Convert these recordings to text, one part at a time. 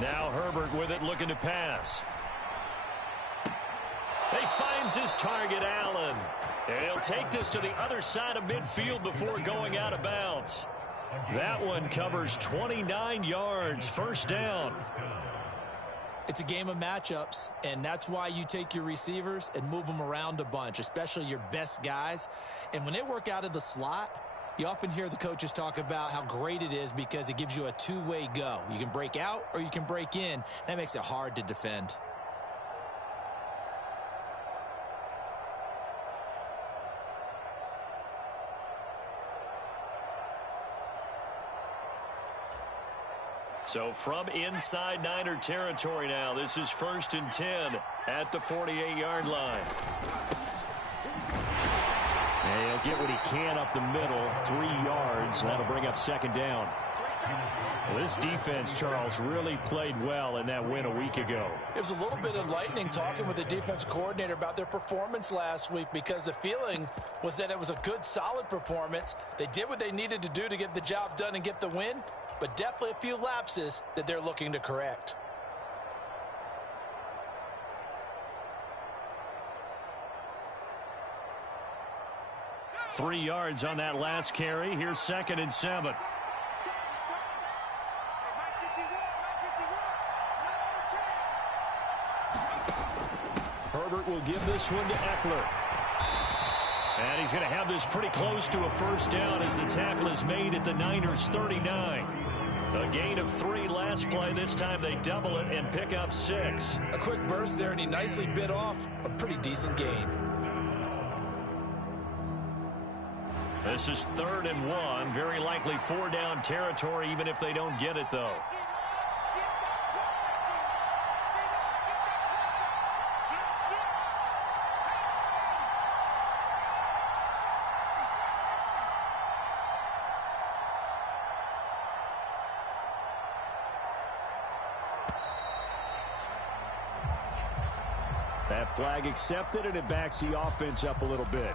Now Herbert with it, looking to pass. He finds his target, Allen. And he'll take this to the other side of midfield before going out of bounds. That one covers 29 yards, first down. It's a game of matchups, and that's why you take your receivers and move them around a bunch, especially your best guys. And when they work out of the slot, you often hear the coaches talk about how great it is because it gives you a two-way go. You can break out or you can break in. That makes it hard to defend. So from inside Niner territory now, this is 1st and 10 at the 48-yard line. And he'll get what he can up the middle, 3 yards, and that'll bring up 2nd down. Well, this defense, Charles, really played well in that win a week ago. It was a little bit enlightening talking with the defense coordinator about their performance last week because the feeling was that it was a good, solid performance. They did what they needed to do to get the job done and get the win, but definitely a few lapses that they're looking to correct. Three yards on that last carry. Here's 2nd and 7. Herbert will give this one to Eckler. And he's going to have this pretty close to a first down as the tackle is made at the Niners' 39. A gain of 3 last play. This time they double it and pick up 6. A quick burst there, and he nicely bit off a pretty decent gain. This is 3rd and 1. Very likely 4-down territory, even if they don't get it, though. That flag accepted, and it backs the offense up a little bit.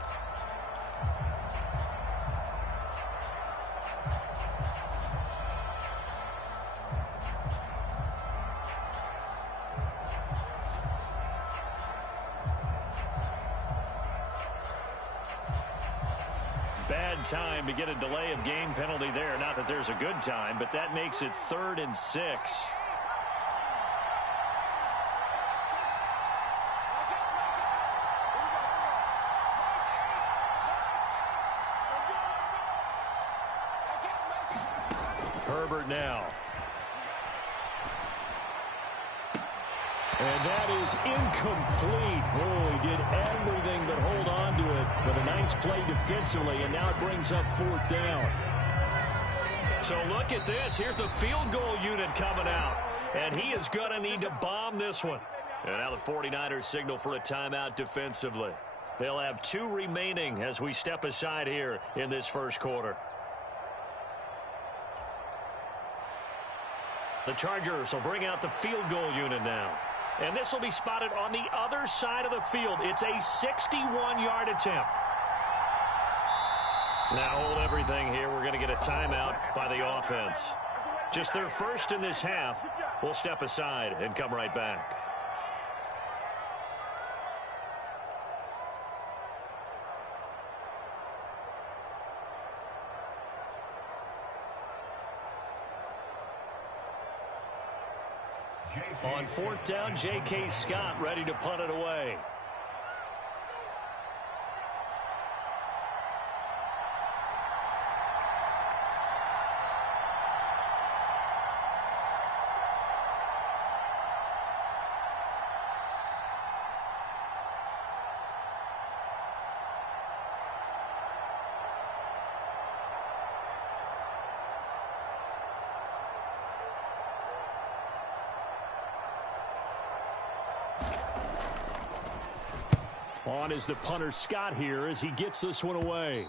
Bad time to get a delay of game penalty there. Not that there's a good time, but that makes it 3rd and 6. Herbert now. And that is incomplete. Oh, he did everything but hold on to it. But a nice play defensively, and now it brings up 4th down. So look at this. Here's the field goal unit coming out. And he is going to need to bomb this one. And now the 49ers signal for a timeout defensively. They'll have 2 remaining as we step aside here in this first quarter. The Chargers will bring out the field goal unit now. And this will be spotted on the other side of the field. It's a 61-yard attempt. Now hold everything here. We're going to get a timeout by the offense. Just their first in this half. We'll step aside and come right back. On 4th down, J.K. Scott ready to punt it away. On is the punter Scott here as he gets this one away.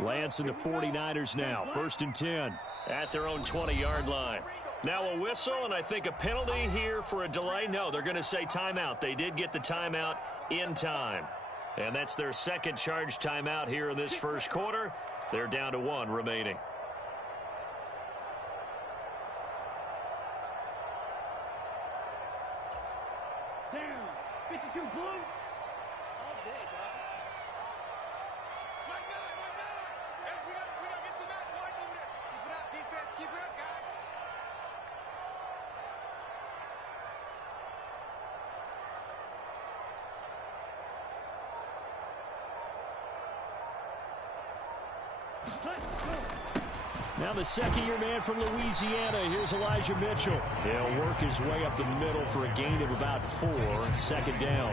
Lance and the 49ers now. 1st and 10. At their own 20-yard line. Now a whistle, and I think a penalty here for a delay. No, they're going to say timeout. They did get the timeout in time. And that's their second charge timeout here in this first quarter. They're down to 1 remaining. Down. 52 blue. All day, dog. Mike Miller, Mike Miller. Hey, we gotta get to that line over there. Keep it up, defense. Keep it up, guys. Now the second-year man from Louisiana. Here's Elijah Mitchell. He'll work his way up the middle for a gain of about 4. 2nd down.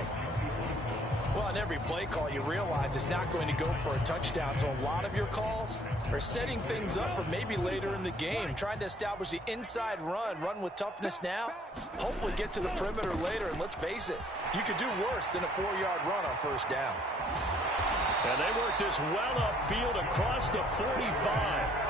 Well, on every play call, you realize it's not going to go for a touchdown. So a lot of your calls are setting things up for maybe later in the game, trying to establish the inside run with toughness now, hopefully get to the perimeter later. And let's face it, you could do worse than a 4-yard run on 1st down. And they work this well upfield across the 45.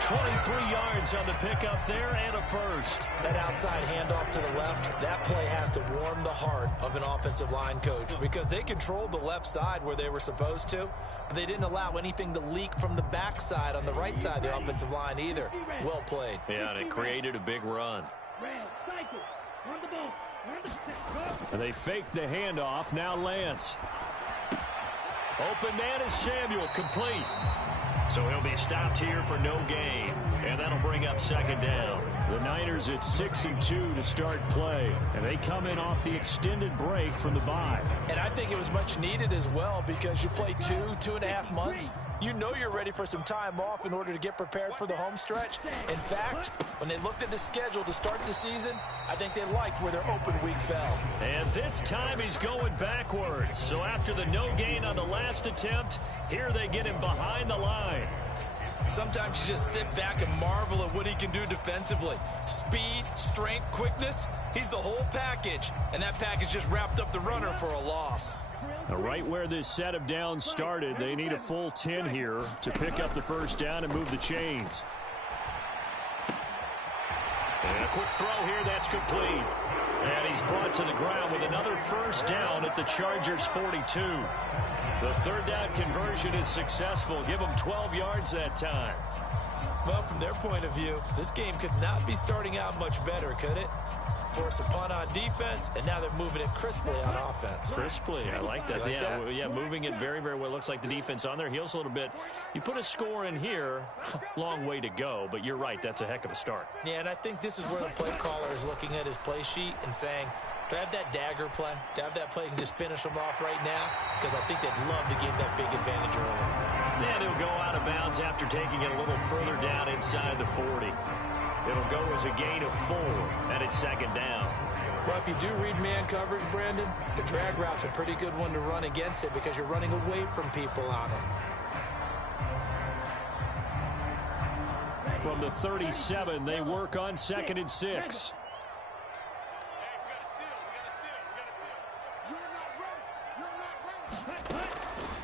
23 yards on the pickup there and a first. That outside handoff to the left, that play has to warm the heart of an offensive line coach because they controlled the left side where they were supposed to, but they didn't allow anything to leak from the backside on the right side of the offensive line either. Well played. Yeah, and it created a big run. And they faked the handoff. Now Lance. Open man is Samuel, complete. So he'll be stopped here for no gain. And that'll bring up 2nd down. The Niners at 6-2 to start play. And they come in off the extended break from the bye. And I think it was much needed as well because you play 2.5 months. You know you're ready for some time off in order to get prepared for the home stretch. In fact, when they looked at the schedule to start the season, I think they liked where their open week fell. And this time he's going backwards. So after the no gain on the last attempt, here they get him behind the line. Sometimes you just sit back and marvel at what he can do defensively. Speed, strength, quickness, he's the whole package. And that package just wrapped up the runner for a loss. Now, right where this set of downs started, they need a full 10 here to pick up the 1st down and move the chains. And a quick throw here, that's complete. And he's brought to the ground with another 1st down at the Chargers' 42. The 3rd down conversion is successful. Give them 12 yards that time. Well, from their point of view, this game could not be starting out much better, could it? Force a punt on defense, and now they're moving it crisply on offense. Crisply, I like that. Like that? Yeah, moving it very, very well. Looks like the defense on their heels a little bit. You put a score in here, long way to go, but you're right, that's a heck of a start. Yeah, and I think this is where the play caller is looking at his play sheet and saying, do I have that dagger play? Do I have that play and just finish them off right now? Because I think they'd love to gain that big advantage early. And he'll go out of bounds after taking it a little further down inside the 40. It'll go as a gain of 4, and it's 2nd down. Well, if you do read man coverage, Brandon, the drag route's a pretty good one to run against it because you're running away from people on it. From the 37, they work on 2nd and 6.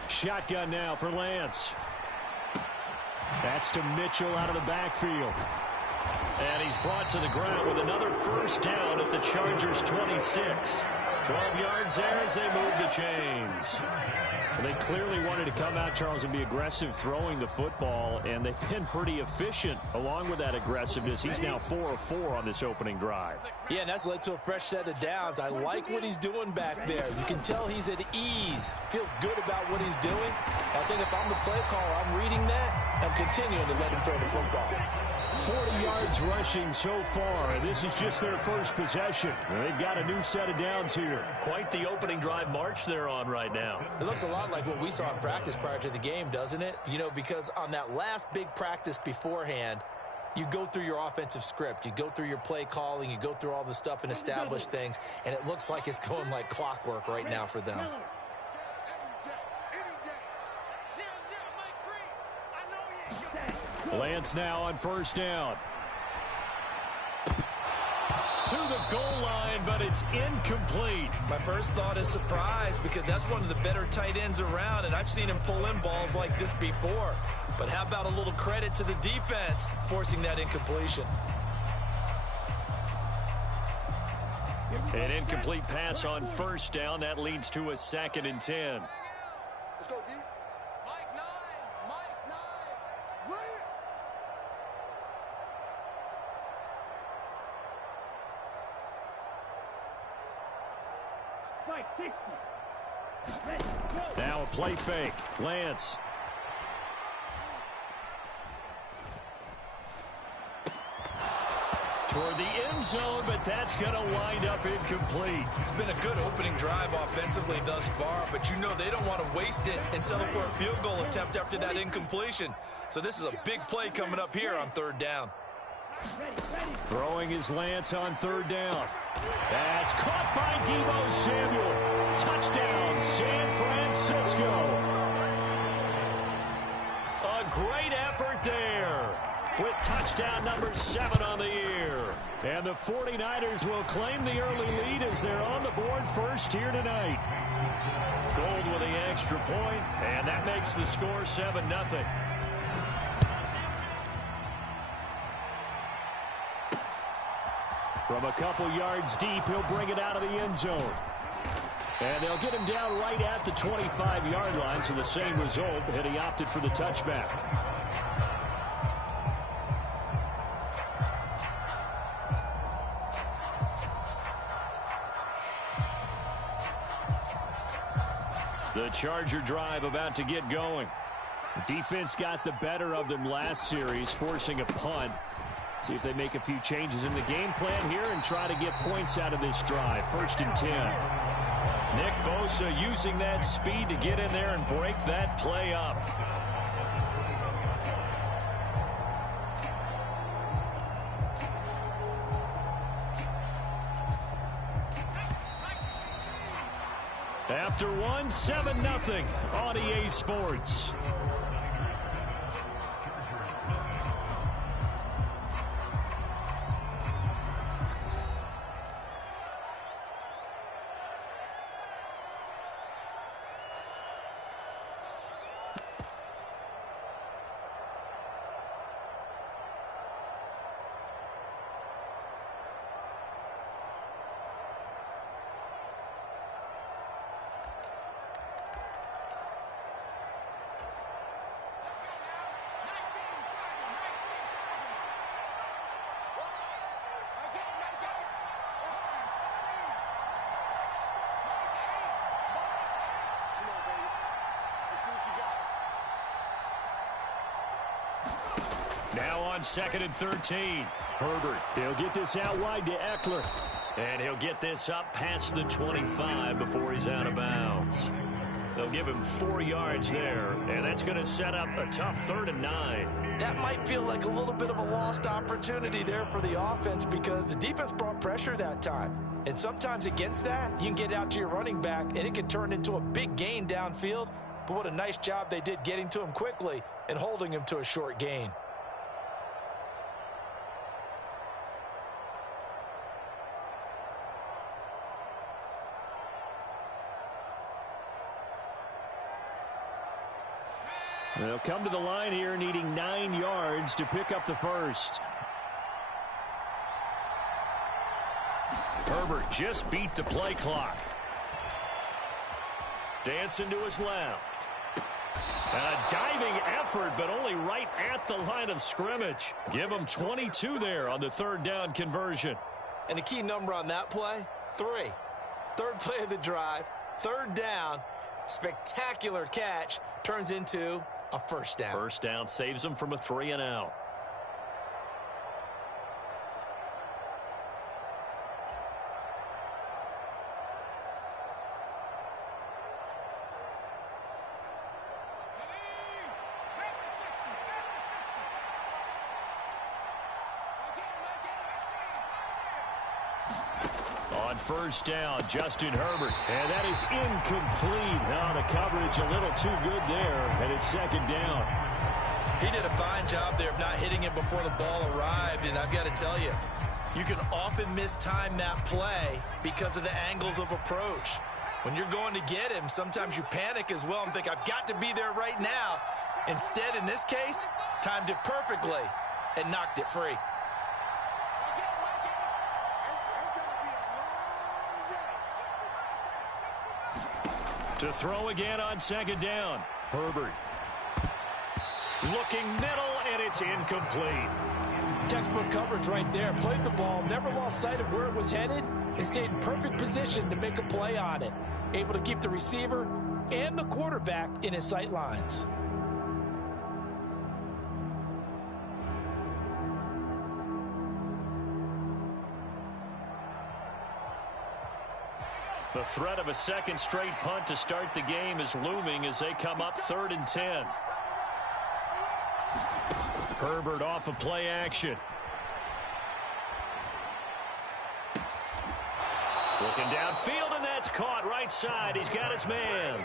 Shotgun now for Lance. That's to Mitchell out of the backfield. And he's brought to the ground with another 1st down at the Chargers' 26. 12 yards there as they move the chains. They clearly wanted to come out, Charles, and be aggressive throwing the football, and they've been pretty efficient along with that aggressiveness. He's now 4 of 4 on this opening drive. Yeah, and that's led to a fresh set of downs. I like what he's doing back there. You can tell he's at ease, feels good about what he's doing. I think if I'm the play caller, I'm reading that, I'm continuing to let him throw the football. 40 yards rushing so far, and this is just their first possession. They've got a new set of downs here. Quite the opening drive march they're on right now. It looks a lot like what we saw in practice prior to the game, doesn't it? You know, because on that last big practice beforehand, you go through your offensive script, you go through your play calling, you go through all the stuff and establish things, and it looks like it's going like clockwork right now for them. Lance now on 1st down. To to the goal line, but it's incomplete. My first thought is surprise because that's one of the better tight ends around, and I've seen him pull in balls like this before. But how about a little credit to the defense forcing that incompletion? An incomplete pass on first down. That leads to a 2nd and 10. Let's go, D. Mike 9. Mike 9. Bring it. Mike 60. Now a play fake. Lance. Toward the end zone, but that's going to wind up incomplete. It's been a good opening drive offensively thus far, but you know they don't want to waste it and settle for a field goal attempt after that incompletion. So this is a big play coming up here on 3rd down. Throwing his Lance on 3rd down. That's caught by Deebo Samuel. Touchdown, San Francisco. A great effort there with touchdown number 7 on the year. And the 49ers will claim the early lead as they're on the board first here tonight. Gold with the extra point, and that makes the score 7-0. From a couple yards deep, he'll bring it out of the end zone. And they'll get him down right at the 25-yard line, so the same result, and he opted for the touchback. The Charger drive about to get going. The defense got the better of them last series, forcing a punt. See if they make a few changes in the game plan here and try to get points out of this drive. 1st and 10. Nick Bosa using that speed to get in there and break that play up. After one, 7-0 on EA Sports. Now on 2nd and 13. Herbert, he'll get this out wide to Eckler. And he'll get this up past the 25 before he's out of bounds. They'll give him 4 yards there, and that's going to set up a tough 3rd and 9. That might feel like a little bit of a lost opportunity there for the offense because the defense brought pressure that time. And sometimes against that, you can get out to your running back, and it can turn into a big gain downfield. But what a nice job they did getting to him quickly and holding him to a short gain. They'll come to the line here needing 9 yards to pick up the first. Herbert just beat the play clock. Dancing to his left. And a diving effort, but only right at the line of scrimmage. Give him 22 there on the 3rd down conversion. And the key number on that play, 3. 3rd play of the drive, 3rd down, spectacular catch, turns into a 1st down. 1st down saves him from a 3 and out. On 1st down, Justin Herbert. And that is incomplete. Now the coverage a little too good there, and it's 2nd down. He did a fine job there of not hitting it before the ball arrived, and I've got to tell you, You can often mistime that play because of the angles of approach. When you're going to get him, sometimes you panic as well and think, I've got to be there right now. Instead, in this case, timed it perfectly and knocked it free. To throw again on second down. Herbert. Looking middle, and it's incomplete. Textbook coverage right there. Played the ball, never lost sight of where it was headed, and stayed in perfect position to make a play on it. Able to keep the receiver and the quarterback in his sight lines. The threat of a second straight punt to start the game is looming as they come up 3rd and 10. Herbert off of play action. Looking downfield, and that's caught right side. He's got his man.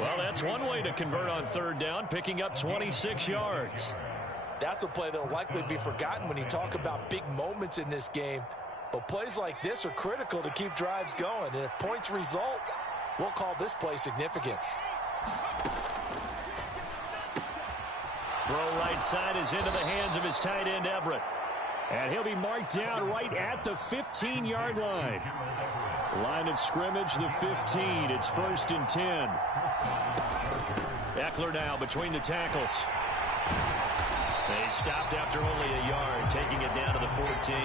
Well, that's one way to convert on 3rd down, picking up 26 yards. That's a play that will likely be forgotten when you talk about big moments in this game. But plays like this are critical to keep drives going. And if points result, we'll call this play significant. Throw right side is into the hands of his tight end, Everett. And he'll be marked down right at the 15-yard line. Line of scrimmage, the 15. It's 1st and 10. Eckler now between the tackles. They stopped after only a yard, taking it down to the 14.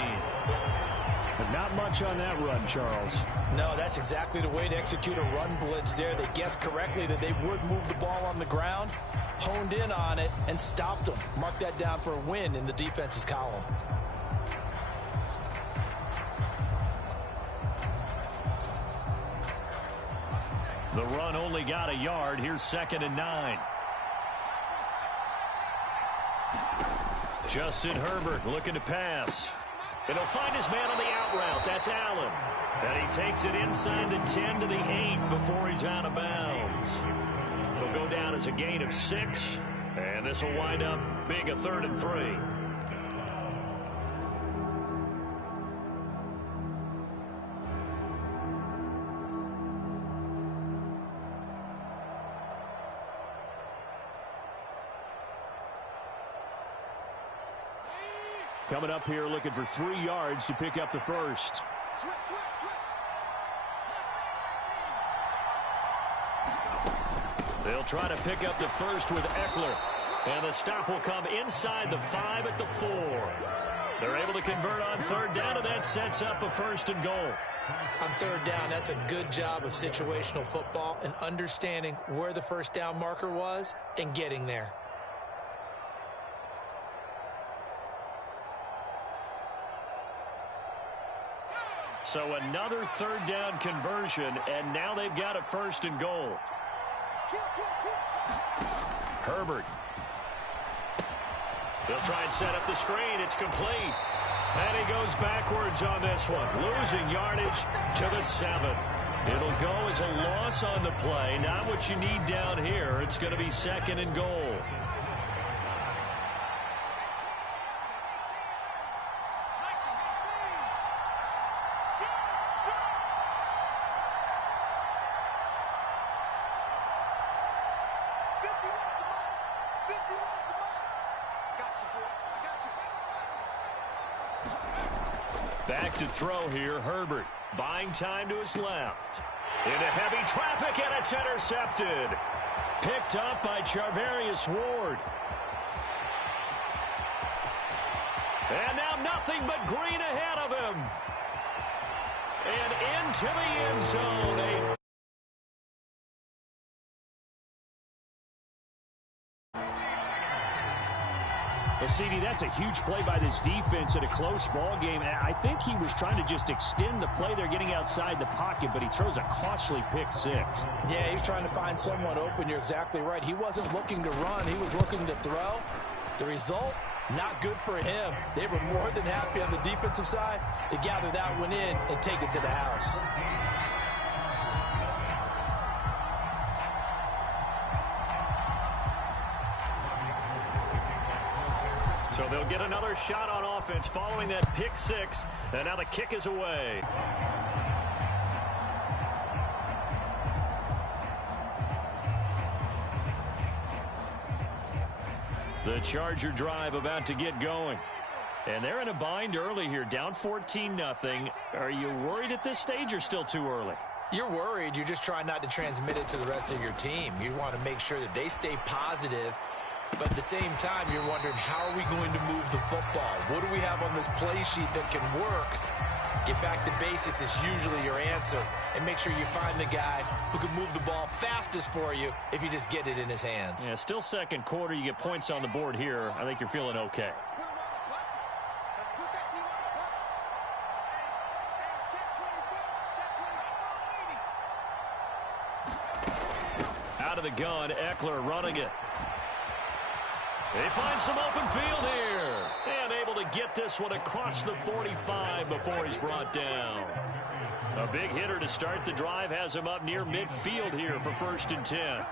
But not much on that run, Charles. No, that's exactly the way to execute a run blitz there. They guessed correctly that they would move the ball on the ground, honed in on it, and stopped them. Mark that down for a win in the defense's column. The run only got a yard. Here's 2nd and 9. Justin Herbert looking to pass. And he'll find his man on the out route. That's Allen. And he takes it inside the 10 to the 8 before he's out of bounds. He'll go down as a gain of 6. And this will wind up being a 3rd and 3. Coming up here looking for 3 yards to pick up the first. They'll try to pick up the first with Eckler. And the stop will come inside the 5 at the 4. They're able to convert on 3rd down, and that sets up a 1st and goal. On 3rd down, that's a good job of situational football and understanding where the 1st down marker was and getting there. So another 3rd down conversion, and now they've got a 1st and goal. Herbert. They'll try and set up the screen. It's complete. And he goes backwards on this one, losing yardage to the 7. It'll go as a loss on the play. Not what you need down here. It's going to be 2nd and goal. Back to throw here, Herbert. Buying time to his left. Into heavy traffic, and it's intercepted. Picked up by Charvarius Ward. And now nothing but green ahead of him. And into the end zone. Well, CD, that's a huge play by this defense in a close ball game. I think he was trying to just extend the play. They're getting outside the pocket, but he throws a costly pick 6. Yeah, he's trying to find someone open. You're exactly right. He wasn't looking to run. He was looking to throw. The result, not good for him. They were more than happy on the defensive side to gather that one in and take it to the house. So they'll get another shot on offense. offense following that pick six. And now the kick is away. The Charger drive about to get going. And they're in a bind early here, down 14-0. Are you worried at this stage or still too early? You're worried. You're just trying not to transmit it to the rest of your team. You want to make sure that they stay positive. But at the same time, you're wondering, how are we going to move the football? What do we have on this play sheet that can work? Get back to basics is usually your answer. And make sure you find the guy who can move the ball fastest for you if you just get it in his hands. Yeah, still second quarter. You get points on the board here. I think you're feeling okay. Out of the gun, Eckler running it. They find some open field here. And able to get this one across the 45 before he's brought down. A big hitter to start the drive has him up near midfield here for 1st and 10.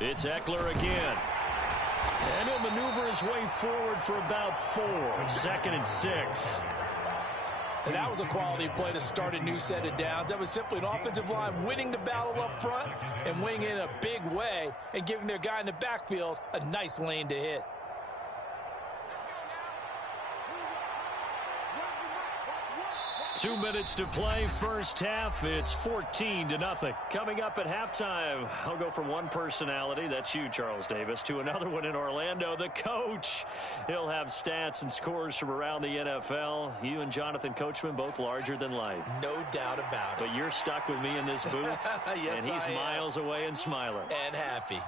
It's Eckler again. And he'll maneuver his way forward for about 4. 2nd and 6. And that was a quality play to start a new set of downs. That was simply an offensive line winning the battle up front and winning in a big way and giving their guy in the backfield a nice lane to hit. 2 minutes to play, first half. It's 14-0. Coming up at halftime, I'll go from one personality, that's you, Charles Davis, to another one in Orlando, the coach. He'll have stats and scores from around the NFL. You and Jonathan Coachman, both larger than life. No doubt about it. But you're stuck with me in this booth, yes, and he's miles away and smiling. And happy.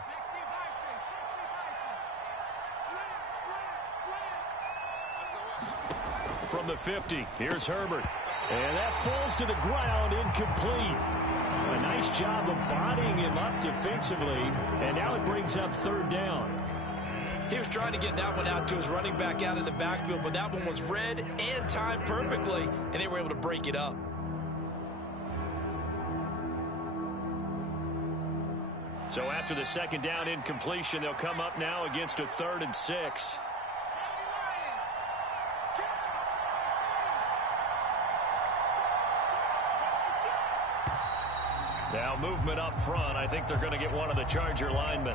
From the 50, here's Herbert. And that falls to the ground, incomplete. A nice job of bodying him up defensively, and now it brings up 3rd down. He was trying to get that one out to his running back out of the backfield, but that one was read and timed perfectly, and they were able to break it up. So after the 2nd down incompletion, they'll come up now against a 3rd and 6. Now movement up front. I think they're going to get one of the Charger linemen.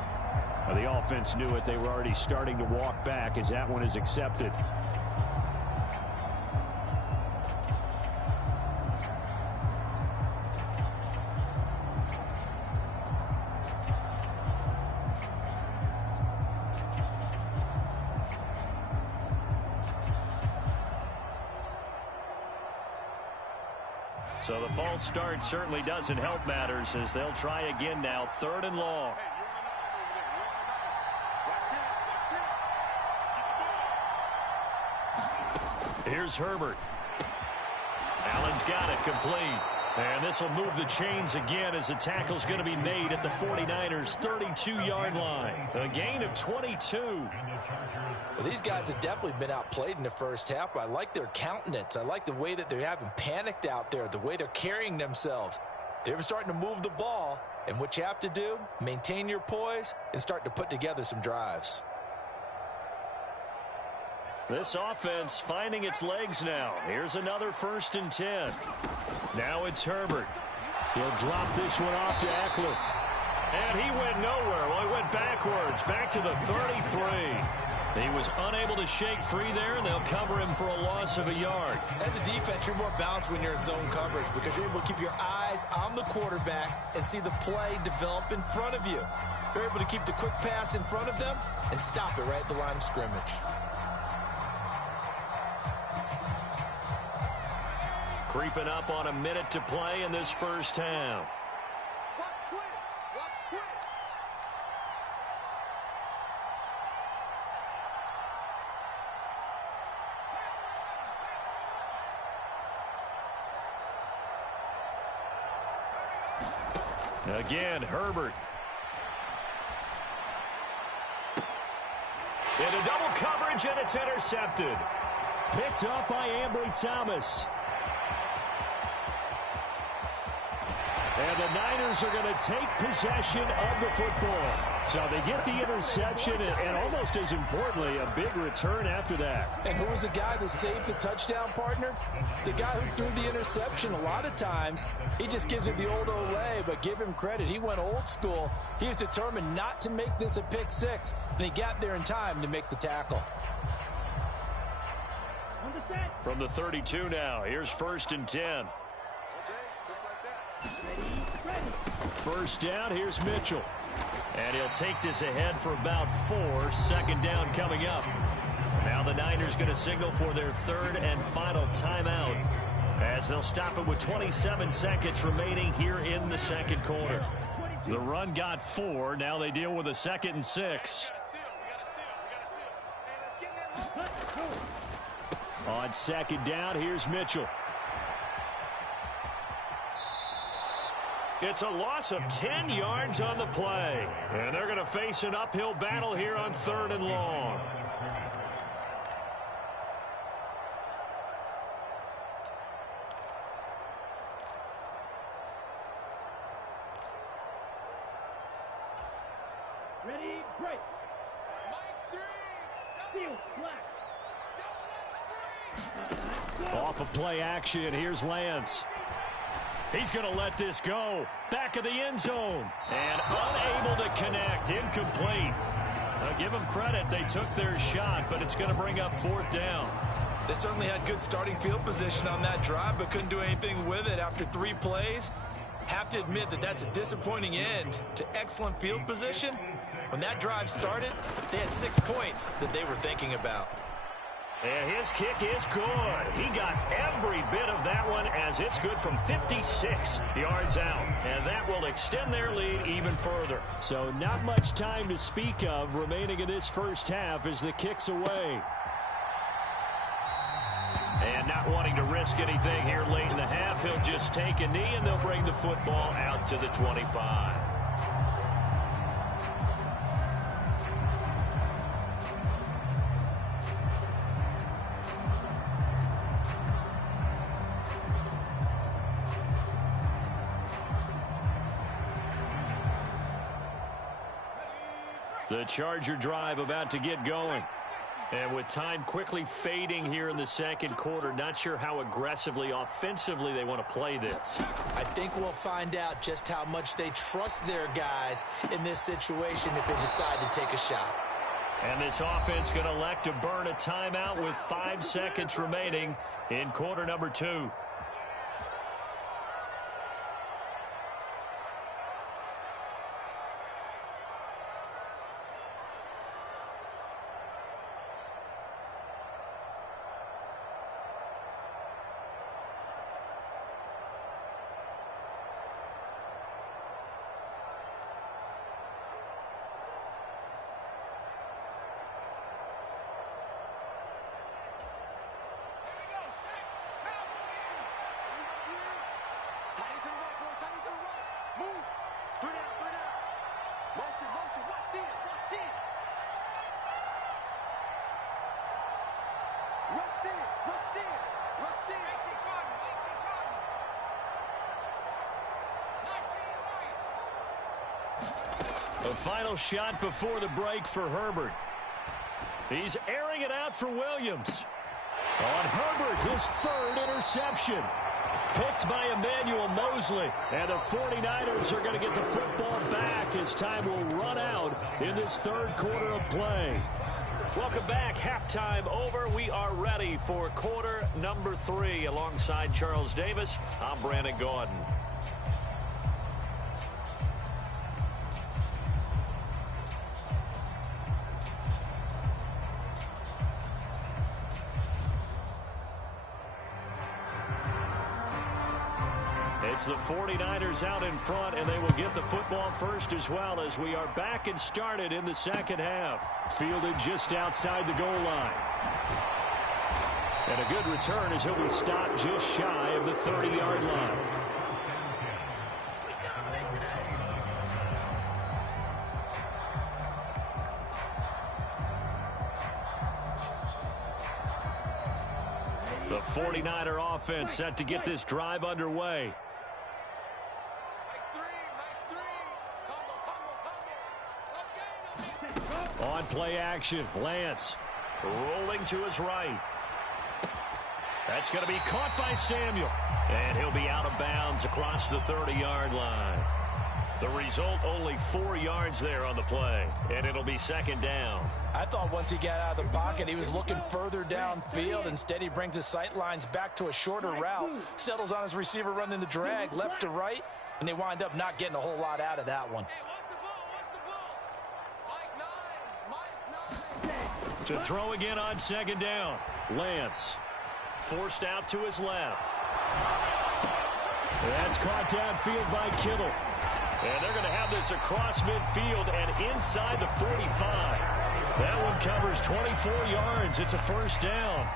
Well, the offense knew it. They were already starting to walk back as that one is accepted. So the false start certainly doesn't help matters as they'll try again now. 3rd and long. Here's Herbert. Allen's got it complete. And this will move the chains again as the tackle's going to be made at the 49ers' 32-yard line. A gain of 22. Well, these guys have definitely been outplayed in the first half. I like their countenance. I like the way that they haven't panicked out there, the way they're carrying themselves. They're starting to move the ball, and what you have to do, maintain your poise and start to put together some drives. This offense finding its legs now. Here's another 1st and 10. Now it's Herbert. He'll drop this one off to Eckler. And he went nowhere. Well, he went backwards, back to the 33. He was unable to shake free there, and they'll cover him for a loss of a yard. As a defense, you're more balanced when you're in zone coverage because you're able to keep your eyes on the quarterback and see the play develop in front of you. You're able to keep the quick pass in front of them and stop it right at the line of scrimmage. Creeping up on a minute to play in this first half. Watch twins. Watch twins. Again, Herbert. Into double coverage, and it's intercepted. Picked up by Ambry Thomas. And the Niners are going to take possession of the football. So they get the interception and almost as importantly, a big return after that. And who was the guy that saved the touchdown, partner? The guy who threw the interception. A lot of times, he just gives it the old Olay, but give him credit. He went old school. He was determined not to make this a pick six, and he got there in time to make the tackle. From the 32 now, here's 1st and 10. First down, here's Mitchell. And he'll take this ahead for about 4. 2nd down coming up. Now the Niners going to signal for their 3rd and final timeout as they'll stop it with 27 seconds remaining here in the 2nd quarter. The run got 4. Now they deal with a 2nd and 6. On 2nd down, here's Mitchell. It's a loss of 10 yards on the play. And they're going to face an uphill battle here on 3rd and long. Ready, break. Steal, black. Off of play action, here's Lance. He's going to let this go. Back of the end zone. And unable to connect. Incomplete. Now give them credit. They took their shot, but it's going to bring up 4th down. They certainly had good starting field position on that drive, but couldn't do anything with it after 3 plays. Have to admit that that's a disappointing end to excellent field position. When that drive started, they had 6 points that they were thinking about. And his kick is good. He got every bit of that one as it's good from 56 yards out. And that will extend their lead even further. So not much time to speak of remaining in this first half as the kick's away. And not wanting to risk anything here late in the half, he'll just take a knee and they'll bring the football out to the 25. The Charger drive about to get going. And with time quickly fading here in the 2nd quarter, not sure how aggressively, offensively they want to play this. I think we'll find out just how much they trust their guys in this situation if they decide to take a shot. And this offense going to elect to burn a timeout with 5 seconds remaining in quarter number 2. A final shot before the break for Herbert. He's airing it out for Williams. On Herbert, his 3rd interception. Picked by Emmanuel Mosley. And the 49ers are going to get the football back as time will run out in this 3rd quarter of play. Welcome back. Halftime over. We are ready for quarter number 3. Alongside Charles Davis, I'm Brandon Gordon. It's the 49ers out in front, and they will get the football first as well as we are back and started in the 2nd half. Fielded just outside the goal line. And a good return as he'll be stopped just shy of the 30-yard line. The 49er offense set to get this drive underway. On play action, Lance rolling to his right. That's going to be caught by Samuel. And he'll be out of bounds across the 30-yard line. The result, only 4 yards there on the play. And it'll be second down. I thought once he got out of the pocket, he was looking further downfield. Instead, he brings his sight lines back to a shorter route, settles on his receiver running the drag left to right, and they wind up not getting a whole lot out of that one. To throw again on second down. Lance forced out to his left. That's caught downfield by Kittle. And they're going to have this across midfield and inside the 45. That one covers 24 yards. It's a first down.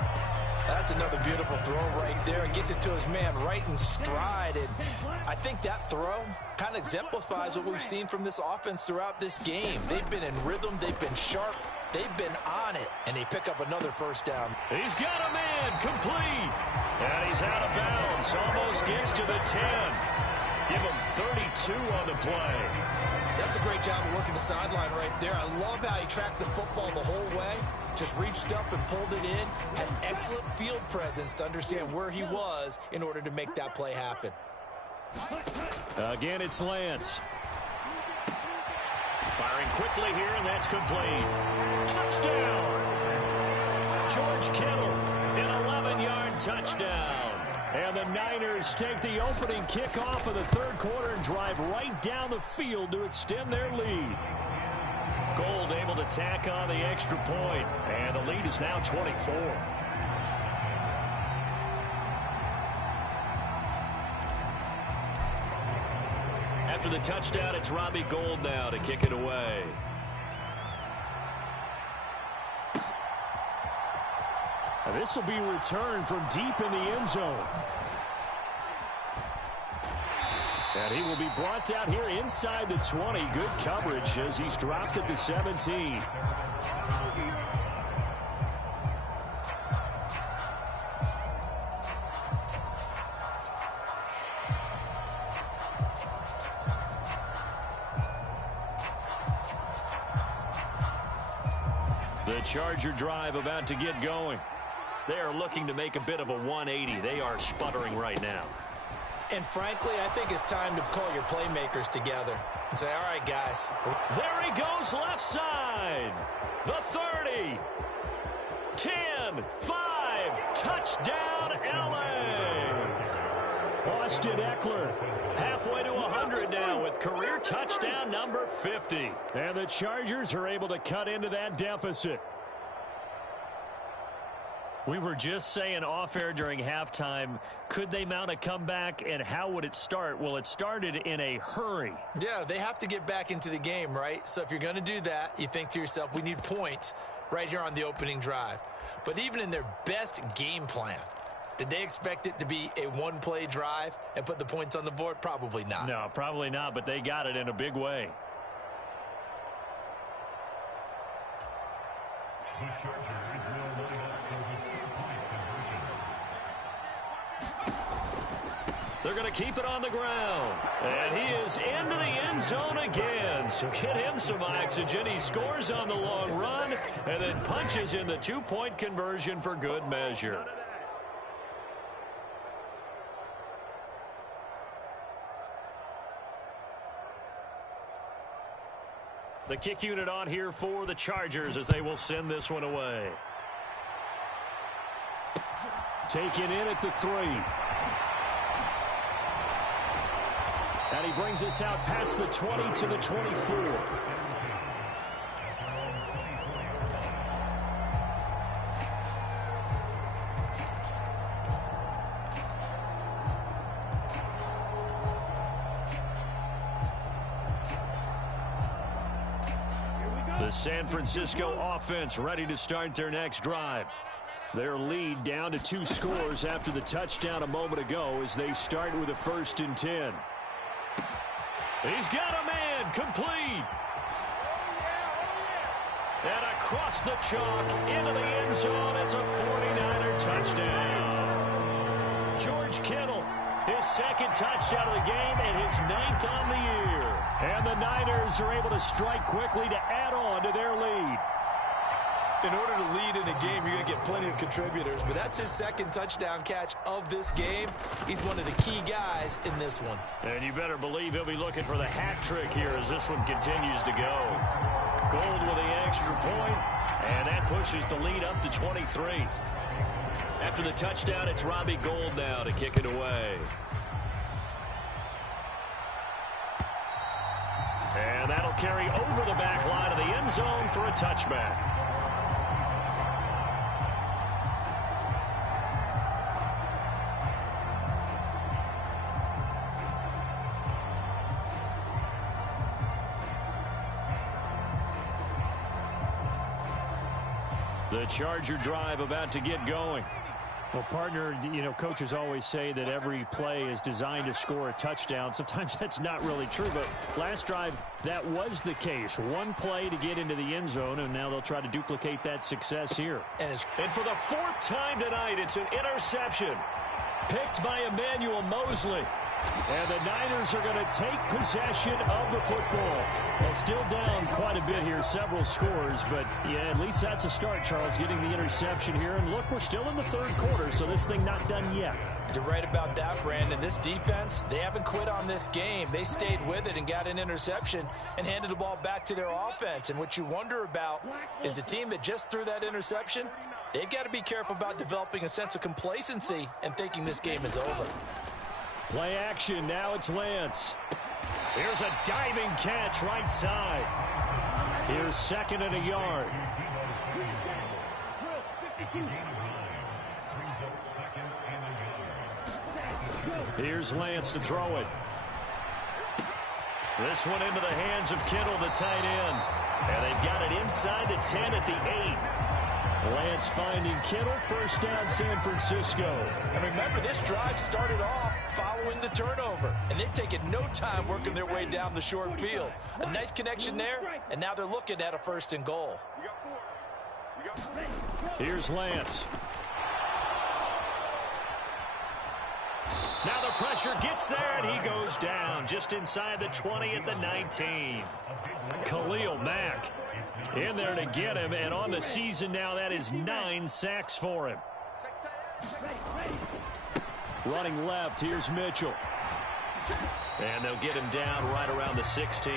That's another beautiful throw right there. Gets it to his man right in stride. And I think that throw kind of exemplifies what we've seen from this offense throughout this game. They've been in rhythm. They've been sharp. They've been on it. And they pick up another first down. He's got a man complete. And he's out of bounds. Almost gets to the 10. Give him 32 on the play. That's a great job of working the sideline right there. I love how he tracked the football the whole way. Just reached up and pulled it in. Had excellent field presence to understand where he was in order to make that play happen. Again, it's Lance. Firing quickly here, and that's complete. Touchdown! George Kittle, an 11-yard touchdown. And the Niners take the opening kickoff of the third quarter and drive right down the field to extend their lead. Gold able to tack on the extra point, and the lead is now 24. After the touchdown, it's Robbie Gould now to kick it away. And this will be returned from deep in the end zone. And he will be brought down here inside the 20. Good coverage as he's dropped at the 17. The Charger drive about to get going. They are looking to make a bit of a 180. They are sputtering right now. And frankly, I think it's time to call your playmakers together and say, all right, guys. There he goes left side. The 30. 10, 5, touchdown LA. Austin Eckler halfway to 100 now with career touchdown number 50. And the Chargers are able to cut into that deficit. We were just saying off-air during halftime, could they mount a comeback, and how would it start? Well, it started in a hurry. Yeah, they have to get back into the game, right? So if you're going to do that, you think to yourself, we need points right here on the opening drive. But even in their best game plan, did they expect it to be a one-play drive and put the points on the board? Probably not. No, probably not, but they got it in a big way. They're going to keep it on the ground. And he is into the end zone again. So get him some oxygen. He scores on the long run and then punches in the two-point conversion for good measure. The kick unit on here for the Chargers as they will send this one away. Taken in at the 3. And he brings us out past the 20 to the 24. The San Francisco offense ready to start their next drive. Their lead down to 2 scores after the touchdown a moment ago as they start with a 1st and 10. He's got a man complete. And across the chalk into the end zone. It's a 49er touchdown. George Kittle. His second touchdown of the game and his 9th on the year. And the Niners are able to strike quickly to add on to their lead. In order to lead in a game, you're going to get plenty of contributors, but that's his second touchdown catch of this game. He's one of the key guys in this one. And you better believe he'll be looking for the hat trick here as this one continues to go. Gold with the extra point, and that pushes the lead up to 23. After the touchdown, it's Robbie Gould now to kick it away. And that'll carry over the back line of the end zone for a touchback. The Charger drive about to get going. Well, partner, coaches always say that every play is designed to score a touchdown. Sometimes that's not really true, but last drive, that was the case. One play to get into the end zone, and now they'll try to duplicate that success here. And for the 4th time tonight, it's an interception. Picked by Emmanuel Mosley. And the Niners are going to take possession of the football. Well, still down quite a bit here, several scores, but yeah, at least that's a start, Charles, getting the interception here. And look, we're still in the 3rd quarter, so this thing not done yet. You're right about that, Brandon. This defense, they haven't quit on this game. They stayed with it and got an interception and handed the ball back to their offense. And what you wonder about is the team that just threw that interception, they've got to be careful about developing a sense of complacency and thinking this game is over. Play action. Now it's Lance. Here's a diving catch right side. Here's 2nd and a yard. Here's Lance to throw it. This one into the hands of Kittle, the tight end. And they've got it inside the 10 at the 8. Lance finding Kittle, first down San Francisco. And remember, this drive started off following the turnover, and they've taken no time working their way down the short field. A nice connection there, and now they're looking at a 1st and goal. Here's Lance. Now the pressure gets there, and he goes down just inside the 20 at the 19. Khalil Mack in there to get him, and on the season now, that is 9 sacks for him. Running left, here's Mitchell. And they'll get him down right around the 16.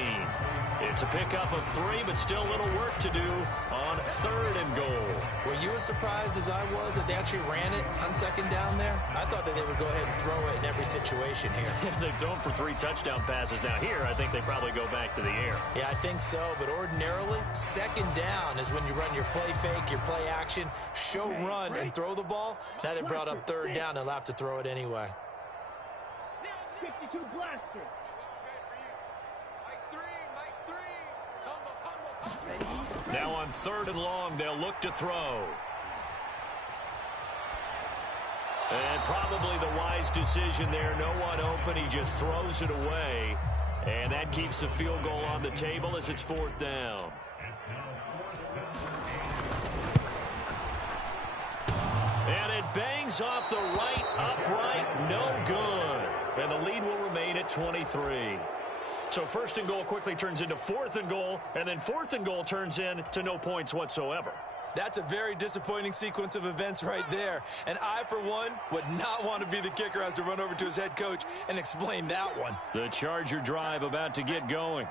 It's a pickup of 3, but still a little work to do on 3rd and goal. Were you as surprised as I was that they actually ran it on 2nd down there? I thought that they would go ahead and throw it in every situation here. They've thrown for 3 touchdown passes. Now here, I think they probably go back to the air. Yeah, I think so, but ordinarily, 2nd down is when you run your play fake, your play action, show run, and throw the ball. Now they brought up 3rd down, they'll have to throw it anyway. 52 blaster. Now on 3rd and long, they'll look to throw. And probably the wise decision there. No one open. He just throws it away. And that keeps the field goal on the table as it's 4th down. And it bangs off the right upright. No good. And the lead will remain at 23. So 1st and goal quickly turns into 4th and goal, and then 4th and goal turns into no points whatsoever. That's a very disappointing sequence of events right there. And I, for one, would not want to be the kicker who has to run over to his head coach and explain that one. The Charger drive about to get going.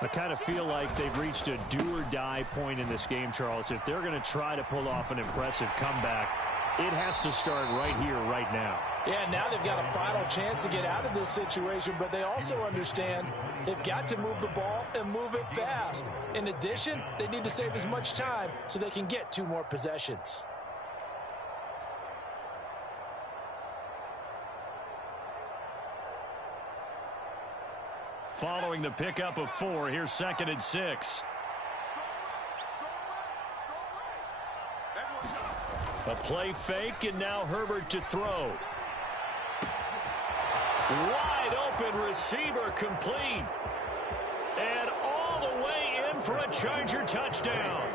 I kind of feel like they've reached a do-or-die point in this game, Charles. If they're going to try to pull off an impressive comeback, it has to start right here, right now. Yeah, now they've got a final chance to get out of this situation, but they also understand they've got to move the ball and move it fast. In addition, they need to save as much time so they can get 2 more possessions. Following the pickup of 4, here's 2nd and 6. A play fake, and now Herbert to throw. Wide open receiver complete. And all the way in for a Charger touchdown.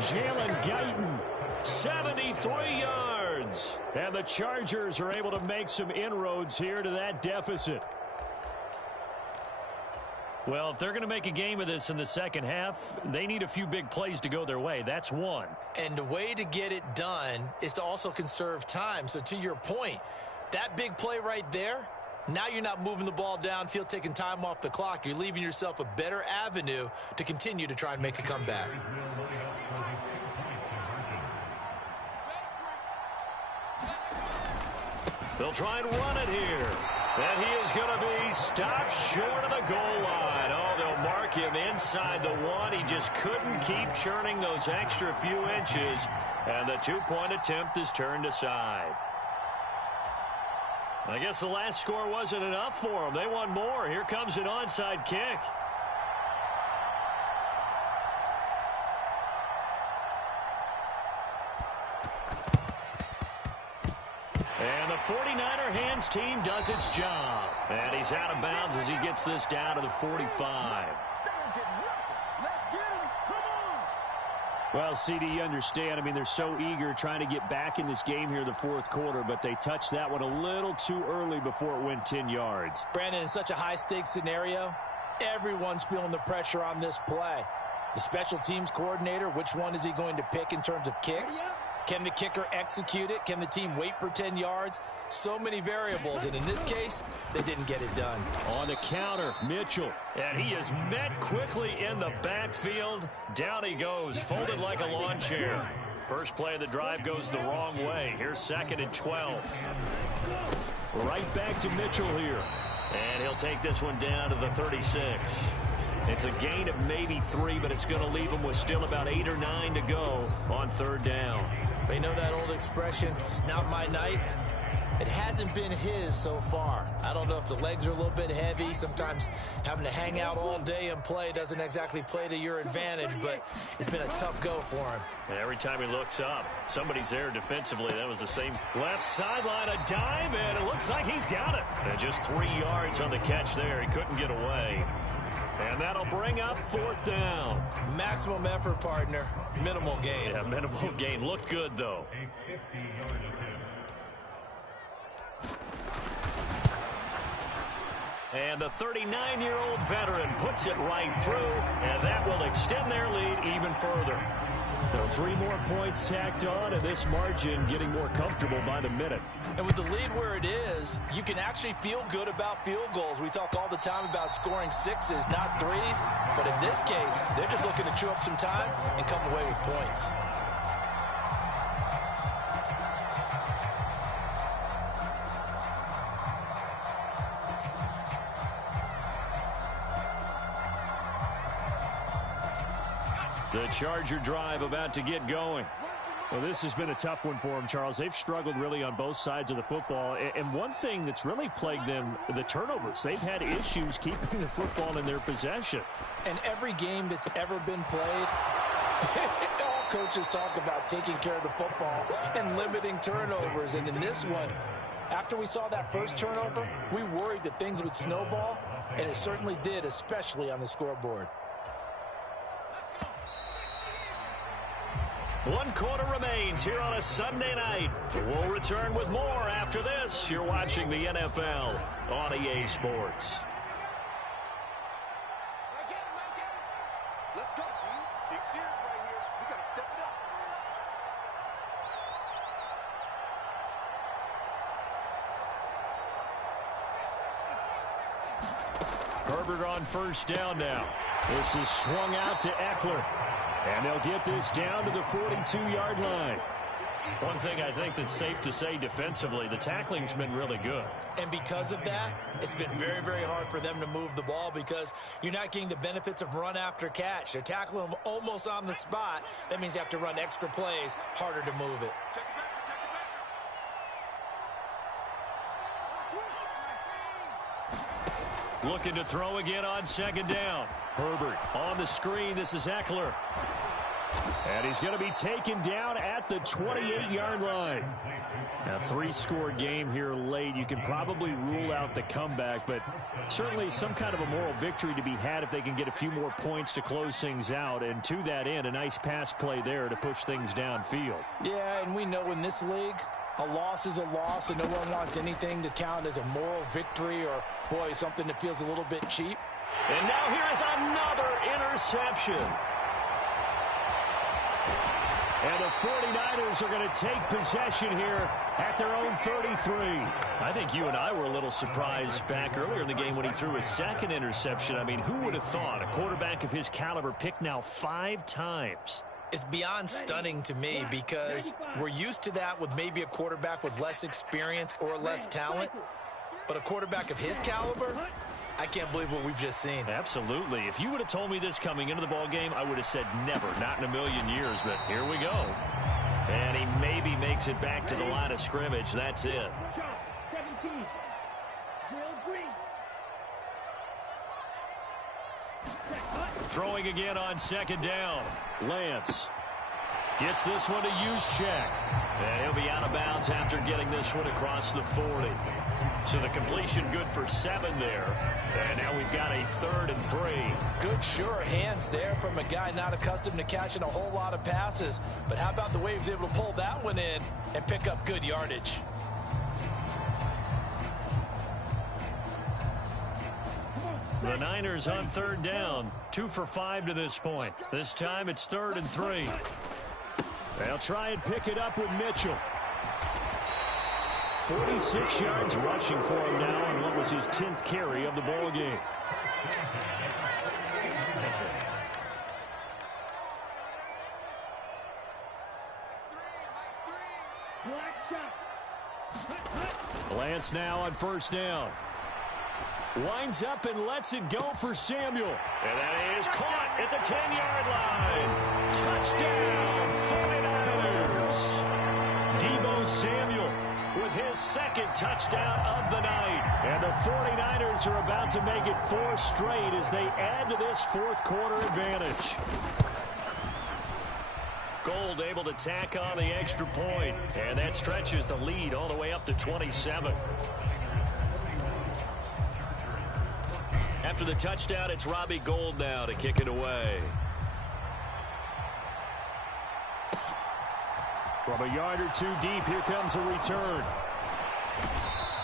Jalen Guyton, 73 yards. downs. And the Chargers are able to make some inroads here to that deficit. Well, if they're going to make a game of this in the second half, they need a few big plays to go their way. That's one. And the way to get it done is to also conserve time. So to your point, that big play right there, now you're not moving the ball downfield, taking time off the clock. You're leaving yourself a better avenue to continue to try and make a comeback. They'll try and run it here. And he is going to be stopped short of the goal line. Oh, they'll mark him inside the one. He just couldn't keep churning those extra few inches. And the two-point attempt is turned aside. I guess the last score wasn't enough for them. They want more. Here comes an onside kick. And the 49er hands team does its job. And he's out of bounds as he gets this down to the 45. Well, CD, you understand. I mean, they're so eager trying to get back in this game here in the fourth quarter, but they touched that one a little too early before it went 10 yards. Brandon, in such a high-stakes scenario, everyone's feeling the pressure on this play. The special teams coordinator, which one is he going to pick in terms of kicks? Can the kicker execute it? Can the team wait for 10 yards? So many variables, and in this case, they didn't get it done. On the counter, Mitchell. And he is met quickly in the backfield. Down he goes, folded like a lawn chair. First play of the drive goes the wrong way. Here's 2nd and 12. Right back to Mitchell here. And he'll take this one down to the 36. It's a gain of maybe 3, but it's going to leave him with still about 8 or 9 to go on 3rd down. They know that old expression, it's not my night. It hasn't been his so far. I don't know if the legs are a little bit heavy. Sometimes having to hang out all day and play doesn't exactly play to your advantage, but it's been a tough go for him. And every time he looks up, somebody's there defensively. That was the same left sideline, a dive, and it looks like he's got it. And just 3 yards on the catch there. He couldn't get away. And that'll bring up 4th down. Maximum effort, partner. Minimal gain. Yeah, minimal gain. Looked good, though. And the 39-year-old veteran puts it right through, and that will extend their lead even further. So 3 more points tacked on, and this margin getting more comfortable by the minute. And with the lead where it is, you can actually feel good about field goals. We talk all the time about scoring 6s, not 3s. But in this case, they're just looking to chew up some time and come away with points. The Charger drive about to get going. Well, this has been a tough one for them, Charles. They've struggled really on both sides of the football. And one thing that's really plagued them, the turnovers. They've had issues keeping the football in their possession. And every game that's ever been played, all coaches talk about taking care of the football and limiting turnovers. And in this one, after we saw that first turnover, we worried that things would snowball, and it certainly did, especially on the scoreboard. 1 quarter remains here on a Sunday night. We'll return with more after this. You're watching the NFL on EA Sports. Let's go, B. Big series right here. We got to step it up. Herbert on 1st down now. This is swung out to Eckler. And they'll get this down to the 42-yard line. One thing I think that's safe to say defensively, the tackling's been really good. And because of that, it's been very, very hard for them to move the ball because you're not getting the benefits of run after catch. They're tackling them almost on the spot. That means you have to run extra plays, harder to move it. Looking to throw again on 2nd down. Herbert on the screen. This is Eckler. And he's going to be taken down at the 28-yard line. A 3-score game here late. You can probably rule out the comeback, but certainly some kind of a moral victory to be had if they can get a few more points to close things out. And to that end, a nice pass play there to push things downfield. Yeah, and we know in this league, A loss is a loss, and no one wants anything to count as a moral victory or, boy, something that feels a little bit cheap. And now here is another interception. And the 49ers are going to take possession here at their own 33. I think you and I were a little surprised back earlier in the game when he threw his second interception. I mean, who would have thought a quarterback of his caliber picked now 5 times? It's beyond stunning to me because we're used to that with maybe a quarterback with less experience or less talent. But a quarterback of his caliber, I can't believe what we've just seen. Absolutely. If you would have told me this coming into the ball game, I would have said never, not in a million years. But here we go. And he maybe makes it back to the line of scrimmage. That's it. Throwing again on second down. Lance gets this one to Juszczyk. And he'll be out of bounds after getting this one across the 40. So the completion good for 7 there. And now we've got a 3rd and 3. Good, sure hands there from a guy not accustomed to catching a whole lot of passes. But how about the way he was able to pull that one in and pick up good yardage? The Niners on 3rd down. 2 for 5 to this point. This time it's 3rd and 3. They'll try and pick it up with Mitchell. 46 yards rushing for him now on what was his 10th carry of the ball game. Lance now on 1st down. Winds up and lets it go for Samuel. And that is caught at the 10-yard line. Touchdown, 49ers. Deebo Samuel with his 2nd touchdown of the night. And the 49ers are about to make it 4 straight as they add to this 4th quarter advantage. Gold able to tack on the extra point. And that stretches the lead all the way up to 27. After the touchdown, it's Robbie Gould now to kick it away. From a yard or 2 deep, here comes a return.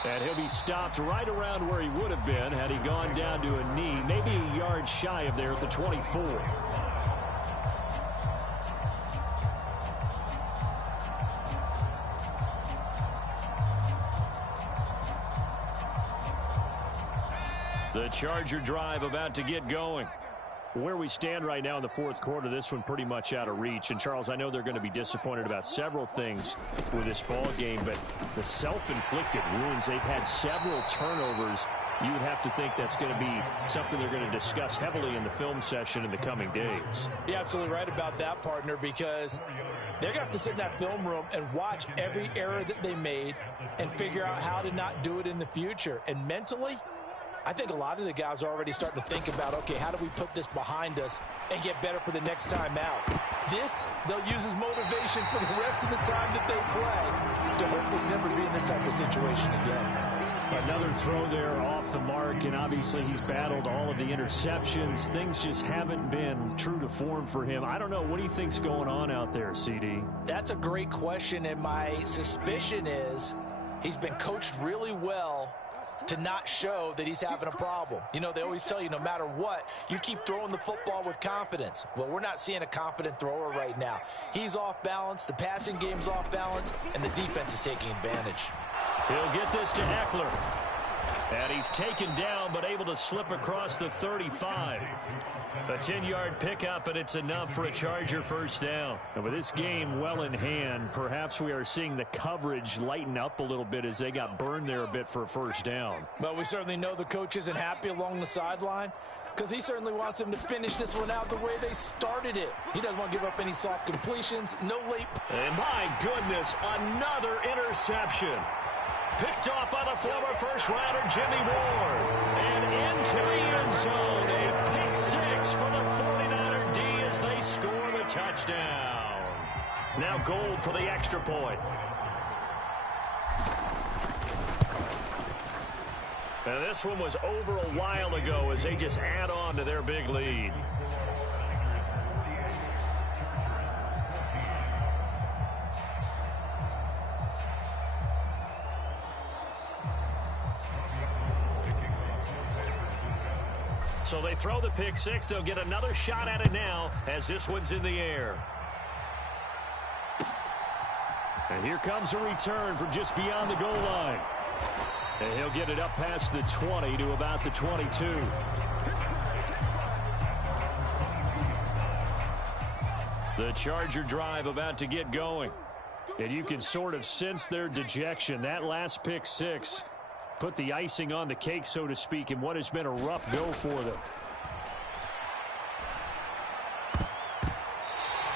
And he'll be stopped right around where he would have been had he gone down to a knee, maybe a yard shy of there at the 24. The Charger drive about to get going. Where we stand right now in the 4th quarter, this one pretty much out of reach. And, Charles, I know they're going to be disappointed about several things with this ball game, but the self-inflicted wounds, they've had several turnovers. You would have to think that's going to be something they're going to discuss heavily in the film session in the coming days. You're absolutely right about that, partner, because they're going to have to sit in that film room and watch every error that they made and figure out how to not do it in the future. And mentally, I think a lot of the guys are already starting to think about, okay, how do we put this behind us and get better for the next time out? This, they'll use as motivation for the rest of the time that they play to hopefully never be in this type of situation again. Another throw there off the mark, and obviously he's battled all of the interceptions. Things just haven't been true to form for him. I don't know. What do you think's going on out there, CD? That's a great question, and my suspicion is he's been coached really well to not show that he's having a problem. You know, they always tell you no matter what, you keep throwing the football with confidence. Well, we're not seeing a confident thrower right now. He's off balance, the passing game's off balance, and the defense is taking advantage. He'll get this to Eckler. And he's taken down but able to slip across the 35. A 10-yard pickup, and it's enough for a Charger 1st down. And with this game well in hand, perhaps we are seeing the coverage lighten up a little bit as they got burned there a bit for a 1st down. Well, we certainly know the coach isn't happy along the sideline because he certainly wants them to finish this one out the way they started it. He doesn't want to give up any soft completions, no late. And my goodness, another interception. Picked off by the former first-rounder Jimmy Ward. And into the end zone. A pick 6 for the 49er D as they score the touchdown. Now Gould for the extra point. And this one was over a while ago as they just add on to their big lead. So they throw the pick six. They'll get another shot at it now as this one's in the air. And here comes a return from just beyond the goal line. And he'll get it up past the 20 to about the 22. The Charger drive about to get going. And you can sort of sense their dejection. That last pick six put the icing on the cake, so to speak, in what has been a rough go for them.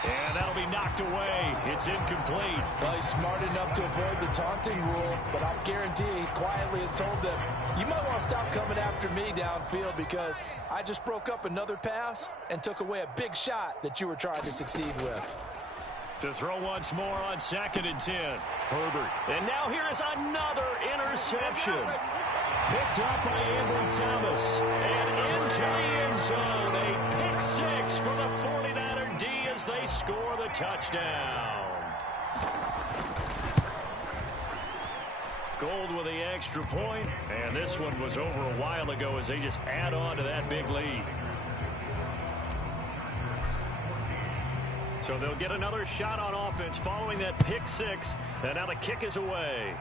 And that'll be knocked away. It's incomplete. Well, he's smart enough to avoid the taunting rule, but I guarantee he quietly has told them, you might want to stop coming after me downfield because I just broke up another pass and took away a big shot that you were trying to succeed with. To throw once more on 2nd and 10. Herbert. And now here is another interception. Picked up by Ambry Thomas. And into the end zone. A pick six for the 49er D as they score the touchdown. Gold with the extra point. And this one was over a while ago as they just add on to that big lead. So they'll get another shot on offense following that pick six. And now the kick is away.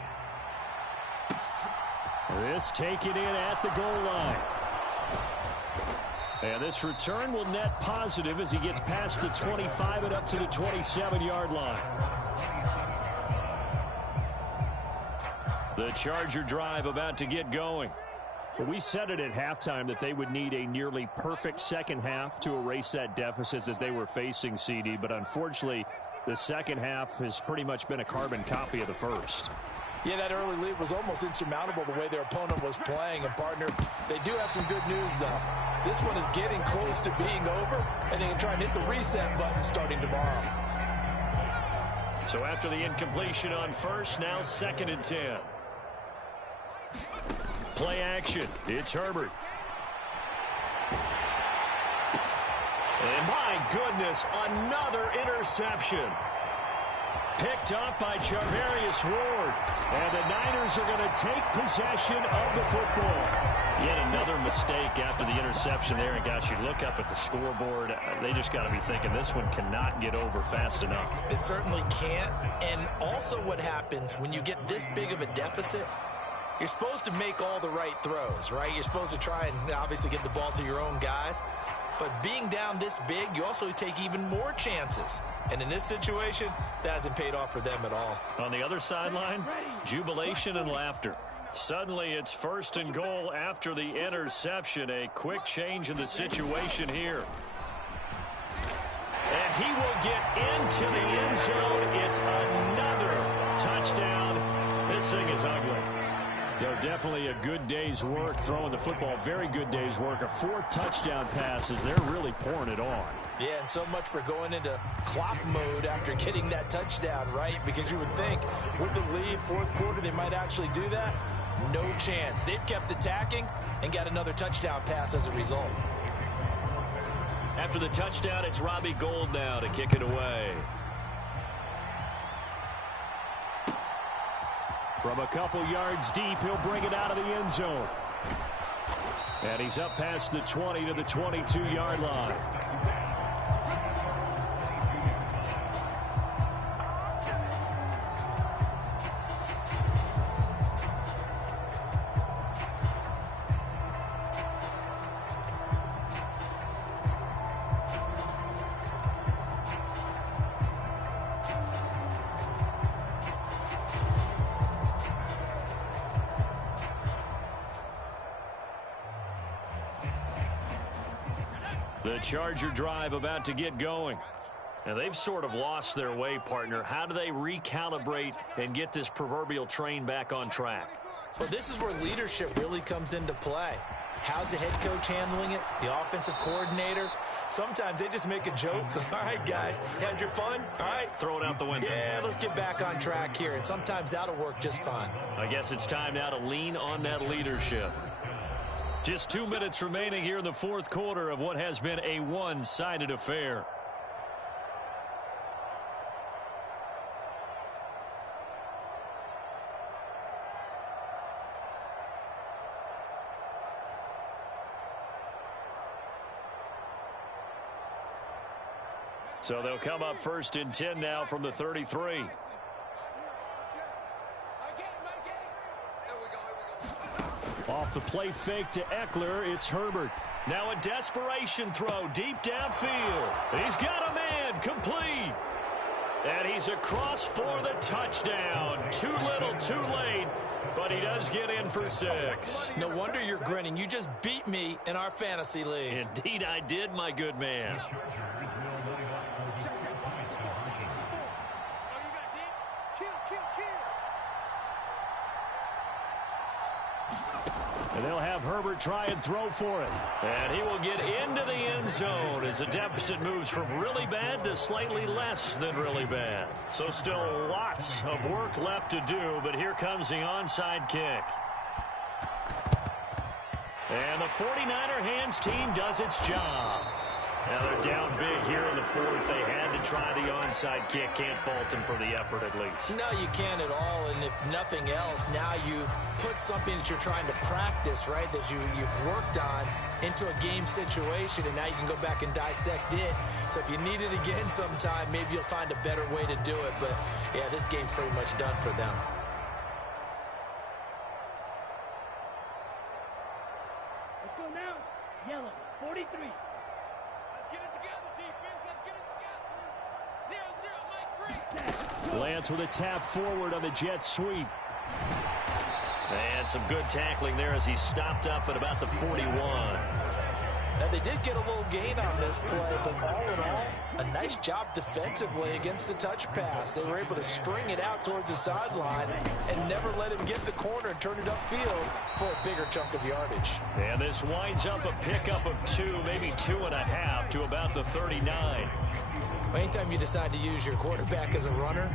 This taken in at the goal line. And this return will net positive as he gets past the 25 and up to the 27-yard line. The Charger drive about to get going. Well, we said it at halftime that they would need a nearly perfect second half to erase that deficit that they were facing, CD. But unfortunately, the second half has pretty much been a carbon copy of the first. Yeah, that early lead was almost insurmountable the way their opponent was playing. And, partner, they do have some good news, though. This one is getting close to being over, and they can try and hit the reset button starting tomorrow. So after the incompletion on first, now 2nd and 10. Play action. It's Herbert. And my goodness, another interception. Picked up by Charvarius Ward. And the Niners are going to take possession of the football. Yet another mistake after the interception there. And gosh, you look up at the scoreboard, they just got to be thinking this one cannot get over fast enough. It certainly can't. And also what happens when you get this big of a deficit, you're supposed to make all the right throws, right? You're supposed to try and obviously get the ball to your own guys. But being down this big, you also take even more chances. And in this situation, that hasn't paid off for them at all. On the other sideline, jubilation and laughter. Suddenly it's 1st and goal after the interception. A quick change in the situation here. And he will get into the end zone. It's another touchdown. This thing is ugly. Definitely a good day's work throwing the football. Very good day's work. A 4th touchdown pass as they're really pouring it on. Yeah, and so much for going into clock mode after getting that touchdown, right? Because you would think with the lead, 4th quarter, they might actually do that. No chance. They've kept attacking and got another touchdown pass as a result. After the touchdown, it's Robbie Gould now to kick it away. From a couple yards deep, he'll bring it out of the end zone. And he's up past the 20 to the 22-yard line. The Charger drive about to get going. And they've sort of lost their way, partner. How do they recalibrate and get this proverbial train back on track? Well, this is where leadership really comes into play. How's the head coach handling it? The offensive coordinator? Sometimes they just make a joke. All right, guys, had your fun? All right. Throw it out the window. Yeah, let's get back on track here. And sometimes that'll work just fine. I guess it's time now to lean on that leadership. Just 2 minutes remaining here in the 4th quarter of what has been a one-sided affair. So they'll come up 1st and 10 now from the 33. Off the play fake to Eckler, it's Herbert. Now a desperation throw deep downfield. He's got a man, complete. And he's across for the touchdown. Too little, too late, but he does get in for 6. No wonder you're grinning. You just beat me in our fantasy league. Indeed I did, my good man. And they'll have Herbert try and throw for it. And he will get into the end zone as the deficit moves from really bad to slightly less than really bad. So still lots of work left to do, but here comes the onside kick. And the 49er hands team does its job. Now they're down big here in the 4th. They had to try the onside kick. Can't fault them for the effort at least. No, you can't at all. And if nothing else, now you've put something that you're trying to practice, right, that you've worked on into a game situation, and now you can go back and dissect it. So if you need it again sometime, maybe you'll find a better way to do it. But, yeah, this game's pretty much done for them. Let's go now. Yellow, 43. Lance with a tap forward on the jet sweep. And some good tackling there as he stopped up at about the 41. Now, they did get a little gain on this play, but all in all, a nice job defensively against the touch pass. They were able to string it out towards the sideline and never let him get the corner and turn it upfield for a bigger chunk of yardage. And this winds up a pickup of 2, maybe 2.5 to about the 39. Anytime you decide to use your quarterback as a runner,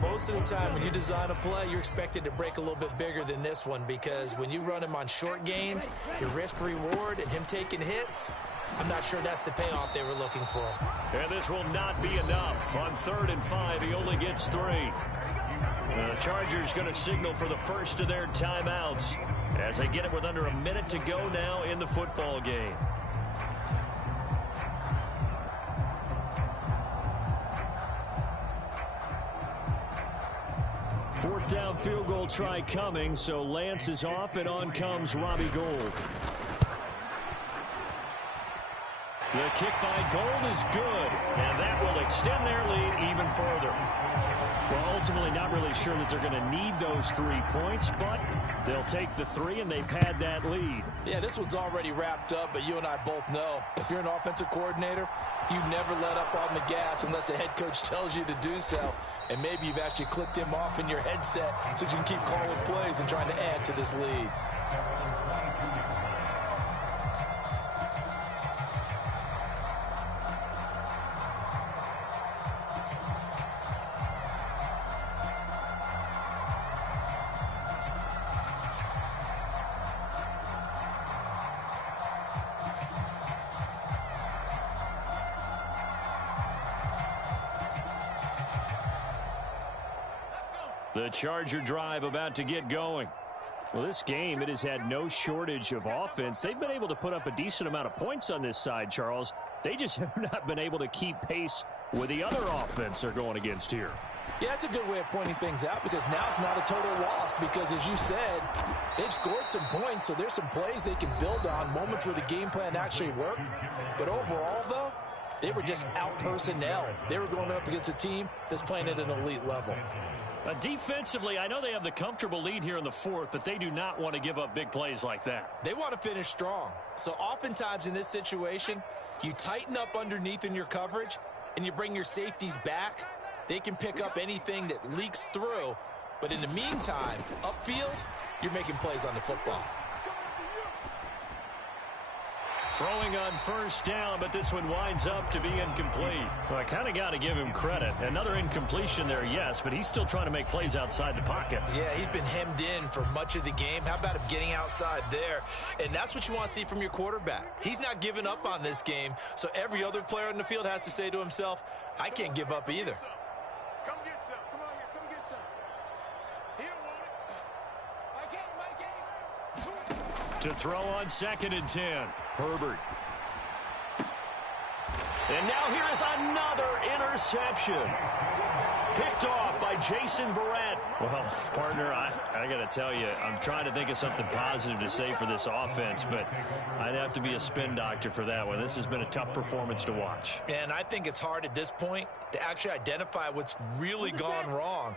most of the time when you design a play, you're expected to break a little bit bigger than this one, because when you run him on short gains, your risk-reward and him taking hits, I'm not sure that's the payoff they were looking for. And this will not be enough. On 3rd and 5, he only gets 3. The Chargers going to signal for the first of their timeouts as they get it with under a minute to go now in the football game. 4th down field goal try coming, so Lance is off, and on comes Robbie Gould. The kick by Gould is good, and that will extend their lead even further. Well, ultimately not really sure that they're going to need those 3 points, but they'll take the 3, and they've had that lead. Yeah, this one's already wrapped up, but you and I both know if you're an offensive coordinator, you never let up on the gas unless the head coach tells you to do so. And maybe you've actually clicked him off in your headset so you can keep calling plays and trying to add to this lead. The Charger drive about to get going. Well, this game, it has had no shortage of offense. They've been able to put up a decent amount of points on this side, Charles. They just have not been able to keep pace with the other offense they're going against here. Yeah, that's a good way of pointing things out, because now it's not a total loss, because as you said, they've scored some points, so there's some plays they can build on, moments where the game plan actually worked. But overall, though, they were just out-personnel. They were going up against a team that's playing at an elite level. Defensively, I know they have the comfortable lead here in the 4th, but they do not want to give up big plays like that. They want to finish strong. So oftentimes in this situation, you tighten up underneath in your coverage and you bring your safeties back. They can pick up anything that leaks through. But in the meantime, upfield, you're making plays on the football. Throwing on 1st down, but this one winds up to be incomplete. Well, I kind of got to give him credit. Another incompletion there, yes, but he's still trying to make plays outside the pocket. Yeah, he's been hemmed in for much of the game. How about him getting outside there? And that's what you want to see from your quarterback. He's not giving up on this game, so every other player on the field has to say to himself, I can't give up either. Come get some. Come on here. Come get some. He don't want it. My game. To throw on 2nd and 10. Herbert. And now here is another interception. Picked off by Jason Verrett. Well, partner, I got to tell you, I'm trying to think of something positive to say for this offense, but I'd have to be a spin doctor for that one. This has been a tough performance to watch. And I think it's hard at this point to actually identify what's really gone wrong.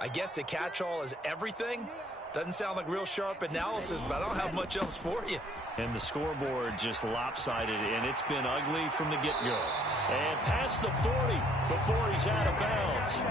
I guess the catch-all is everything. Doesn't sound like real sharp analysis, but I don't have much else for you. And the scoreboard just lopsided, and it's been ugly from the get-go. And past the 40 before he's out of bounds.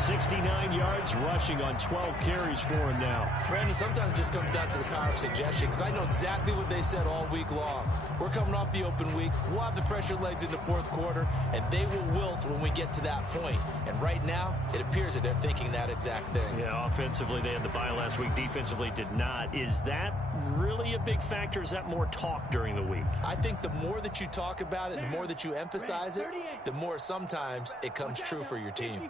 69 yards rushing on 12 carries for him now. Brandon, sometimes it just comes down to the power of suggestion, because I know exactly what they said all week long. We're coming off the open week. We'll have the fresher legs in the fourth quarter, and they will wilt when we get to that point. And right now, it appears that they're thinking that exact thing. Yeah, offensively, they had the bye last week. Defensively, did not. Is that really a big factor? Is that more talk during the week? I think the more that you talk about it, the more that you emphasize it, the more sometimes it comes true for your team.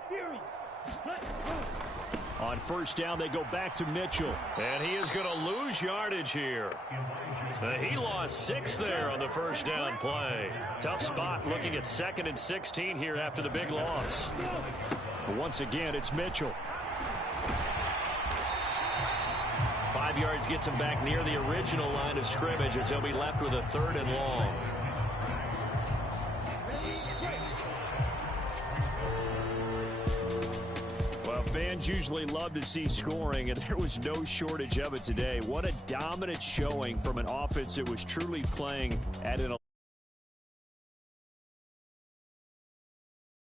On first down, they go back to Mitchell. And he is going to lose yardage here. He lost 6 there on the first down play. Tough spot looking at 2nd and 16 here after the big loss. But once again, it's Mitchell. 5 yards gets him back near the original line of scrimmage as he'll be left with a 3rd and long. Fans usually love to see scoring, and there was no shortage of it today. What a dominant showing from an offense that was truly playing at an